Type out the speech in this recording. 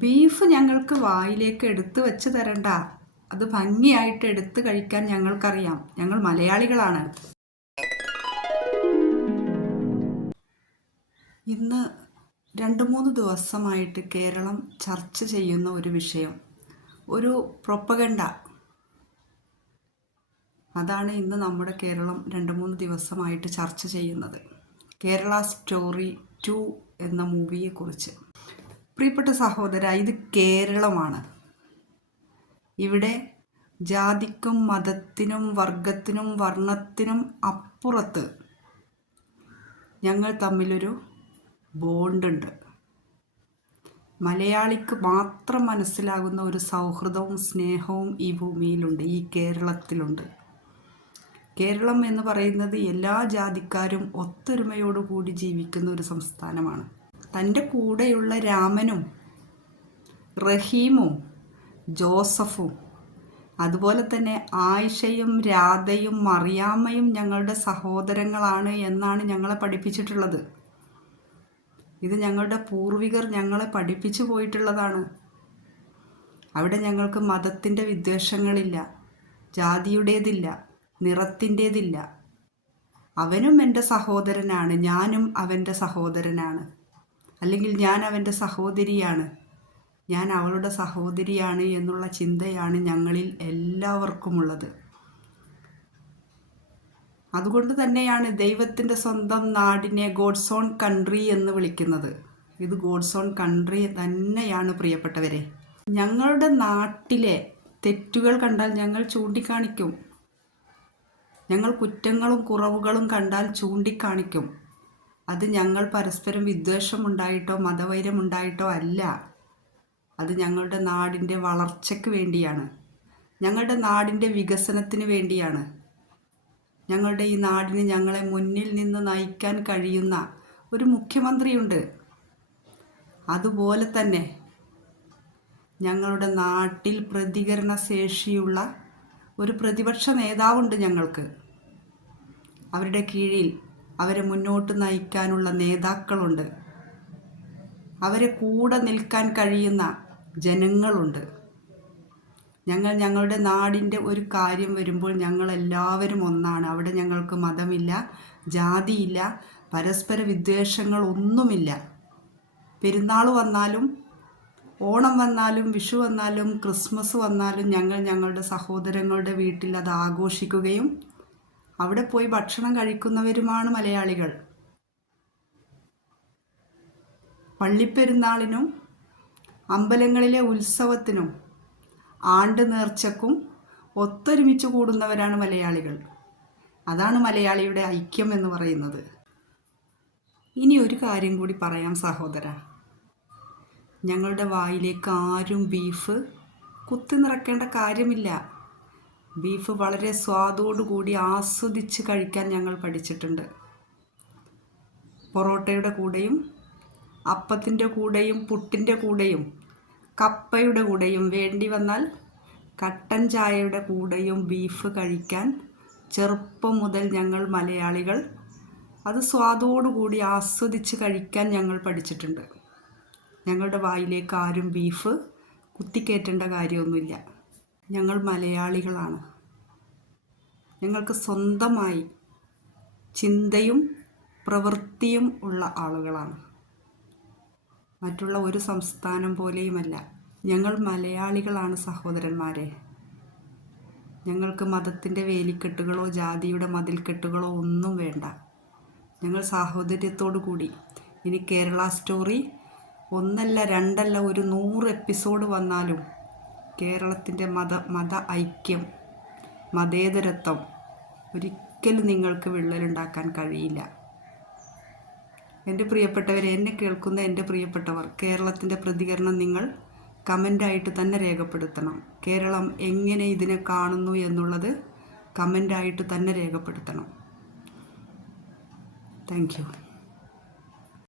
Beef ഞങ്ങൾക്ക് വായിലേക്ക് എടുത്തു വെച്ച് തരണ്ട. അത് ഭംഗിയായിട്ട് എടുത്ത് കഴിക്കാൻ ഞങ്ങൾക്കറിയാം. ഞങ്ങൾ മലയാളികളാണ്. ഇന്ന് 2-3 ദിവസമായിട്ട് കേരളം ചർച്ച ചെയ്യുന്ന ഒരു വിഷയം, ഒരു പ്രൊപ്പഗണ്ട. അതാണ് ഇന്ന് നമ്മുടെ കേരളം 2-3 ദിവസമായിട്ട് ചർച്ച ചെയ്യുന്നത്. കേരള സ്റ്റോറി 2 എന്ന മൂവിയെക്കുറിച്ച്. പ്രിയപ്പെട്ട സഹോദര, ഇത് കേരളമാണ്. ഇവിടെ ജാതിക്കും മതത്തിനും വർഗത്തിനും വർണ്ണത്തിനും അപ്പുറത്ത് ഞങ്ങൾ തമ്മിലൊരു ബോണ്ടുണ്ട്. മലയാളിക്ക് മാത്രം മനസ്സിലാകുന്ന ഒരു സൗഹൃദവും സ്നേഹവും ഈ ഭൂമിയിലുണ്ട്, ഈ കേരളത്തിലുണ്ട്. കേരളം എന്ന് പറയുന്നത് എല്ലാ ജാതിക്കാരും ഒത്തൊരുമയോടുകൂടി ജീവിക്കുന്ന ഒരു സംസ്ഥാനമാണ്. തൻ്റെ കൂടെയുള്ള രാമനും റഹീമും ജോസഫും അതുപോലെ തന്നെ ആയിഷയും രാധയും മറിയാമ്മയും ഞങ്ങളുടെ സഹോദരങ്ങളാണ് എന്നാണ് ഞങ്ങളെ പഠിപ്പിച്ചിട്ടുള്ളത്. ഇത് ഞങ്ങളുടെ പൂർവികർ ഞങ്ങളെ പഠിപ്പിച്ചു പോയിട്ടുള്ളതാണ്. അവിടെ ഞങ്ങൾക്ക് മതത്തിൻ്റെ വിദ്വേഷങ്ങളില്ല, ജാതിയുടേതില്ല, നിറത്തിൻ്റേതില്ല. അവനും എൻ്റെ സഹോദരനാണ്, ഞാനും അവൻ്റെ സഹോദരനാണ്. അല്ലെങ്കിൽ ഞാൻ അവൻ്റെ സഹോദരിയാണ്, ഞാൻ അവളുടെ സഹോദരിയാണ് എന്നുള്ള ചിന്തയാണ് ഞങ്ങളിൽ എല്ലാവർക്കുമുള്ളത്. അതുകൊണ്ട് തന്നെയാണ് ദൈവത്തിൻ്റെ സ്വന്തം നാടിനെ ഗോഡ്സ് ഓൺ കൺട്രി എന്ന് വിളിക്കുന്നത്. ഇത് ഗോഡ്സ് ഓൺ കൺട്രി തന്നെയാണ് പ്രിയപ്പെട്ടവരെ. ഞങ്ങളുടെ നാട്ടിലെ തെറ്റുകൾ കണ്ടാൽ ഞങ്ങൾ ചൂണ്ടിക്കാണിക്കും. ഞങ്ങൾ കുറ്റങ്ങളും കുറവുകളും കണ്ടാൽ ചൂണ്ടിക്കാണിക്കും. അത് ഞങ്ങൾ പരസ്പരം വിദ്വേഷമുണ്ടായിട്ടോ മതവൈരമുണ്ടായിട്ടോ അല്ല. അത് ഞങ്ങളുടെ നാടിൻ്റെ വളർച്ചയ്ക്ക് വേണ്ടിയാണ്, ഞങ്ങളുടെ നാടിൻ്റെ വികസനത്തിന് വേണ്ടിയാണ്. ഞങ്ങളുടെ ഈ നാടിന് ഞങ്ങളെ മുന്നിൽ നിന്ന് നയിക്കാൻ കഴിയുന്ന ഒരു മുഖ്യമന്ത്രിയുണ്ട്. അതുപോലെ തന്നെ ഞങ്ങളുടെ നാട്ടിൽ പ്രതികരണശേഷിയുള്ള ഒരു പ്രതിപക്ഷ നേതാവുണ്ട് ഞങ്ങൾക്ക്. അവരുടെ കീഴിൽ അവരെ മുന്നോട്ട് നയിക്കാനുള്ള നേതാക്കളുണ്ട്. അവരെ കൂടെ നിൽക്കാൻ കഴിയുന്ന ജനങ്ങളുണ്ട്. ഞങ്ങൾ ഞങ്ങളുടെ നാടിൻ്റെ ഒരു കാര്യം വരുമ്പോൾ ഞങ്ങളെല്ലാവരും ഒന്നാണ്. അവിടെ ഞങ്ങൾക്ക് മതമില്ല, ജാതിയില്ല, പരസ്പര വിദ്വേഷങ്ങളൊന്നുമില്ല. പെരുന്നാൾ വന്നാലും ഓണം വന്നാലും വിഷു വന്നാലും ക്രിസ്മസ് വന്നാലും ഞങ്ങൾ ഞങ്ങളുടെ സഹോദരങ്ങളുടെ വീട്ടിൽ അത് ആഘോഷിക്കുകയും അവിടെ പോയി ഭക്ഷണം കഴിക്കുന്നവരുമാണ് മലയാളികൾ. പള്ളിപ്പെരുന്നാളിനും അമ്പലങ്ങളിലെ ഉത്സവത്തിനും ആണ്ട് നേർച്ചക്കും ഒത്തൊരുമിച്ച് കൂടുന്നവരാണ് മലയാളികൾ. അതാണ് മലയാളിയുടെ ഐക്യം എന്ന് പറയുന്നത്. ഇനി ഒരു കാര്യം കൂടി പറയാം സഹോദര. ഞങ്ങളുടെ വായിലേക്ക് ആരും ബീഫ് കുത്തി നിറക്കേണ്ട കാര്യമില്ല. ബീഫ് വളരെ സ്വാദോടുകൂടി ആസ്വദിച്ച് കഴിക്കാൻ ഞങ്ങൾ പഠിച്ചിട്ടുണ്ട്. പൊറോട്ടയുടെ കൂടെയും അപ്പത്തിൻ്റെ കൂടെയും പുട്ടിൻ്റെ കൂടെയും കപ്പയുടെ കൂടെയും വേണ്ടി വന്നാൽ കട്ടൻ ചായയുടെ കൂടെയും ബീഫ് കഴിക്കാൻ ചെറുപ്പം മുതൽ ഞങ്ങൾ മലയാളികൾ അത് സ്വാദോടുകൂടി ആസ്വദിച്ച് കഴിക്കാൻ ഞങ്ങൾ പഠിച്ചിട്ടുണ്ട്. ഞങ്ങളുടെ വായിലേക്ക് ആരും ബീഫ് കുത്തിക്കയറ്റേണ്ട കാര്യമൊന്നുമില്ല. ഞങ്ങൾ മലയാളികളാണ്. ഞങ്ങൾക്ക് സ്വന്തമായി ചിന്തയും പ്രവൃത്തിയും ഉള്ള ആളുകളാണ്. മറ്റുള്ള ഒരു സംസ്ഥാനം പോലെയുമല്ല. ഞങ്ങൾ മലയാളികളാട് സഹോദരന്മാരെ. ഞങ്ങൾക്ക് മതത്തിൻ്റെ വേലിക്കെട്ടുകളോ ജാതിയുടെ മതിൽക്കെട്ടുകളോ ഒന്നും വേണ്ട. ഞങ്ങൾ സാഹോദര്യത്തോടു കൂടി ഇനി കേരള സ്റ്റോറി 1 അല്ല 2 അല്ല ഒരു 100 എപ്പിസോഡ് വന്നാലും കേരളത്തിൻ്റെ മത ഐക്യം, മതേതരത്വം ഒരിക്കലും നിങ്ങൾക്ക് വിള്ളലുണ്ടാക്കാൻ കഴിയില്ല. എൻ്റെ പ്രിയപ്പെട്ടവരെ, എന്നെ കേൾക്കുന്ന എൻ്റെ പ്രിയപ്പെട്ടവർ, കേരളത്തിൻ്റെ പ്രതികരണം നിങ്ങൾ കമൻ്റായിട്ട് തന്നെ രേഖപ്പെടുത്തണം. കേരളം എങ്ങനെ ഇതിനെ കാണുന്നു എന്നുള്ളത് കമൻ്റായിട്ട് തന്നെ രേഖപ്പെടുത്തണം. Thank you.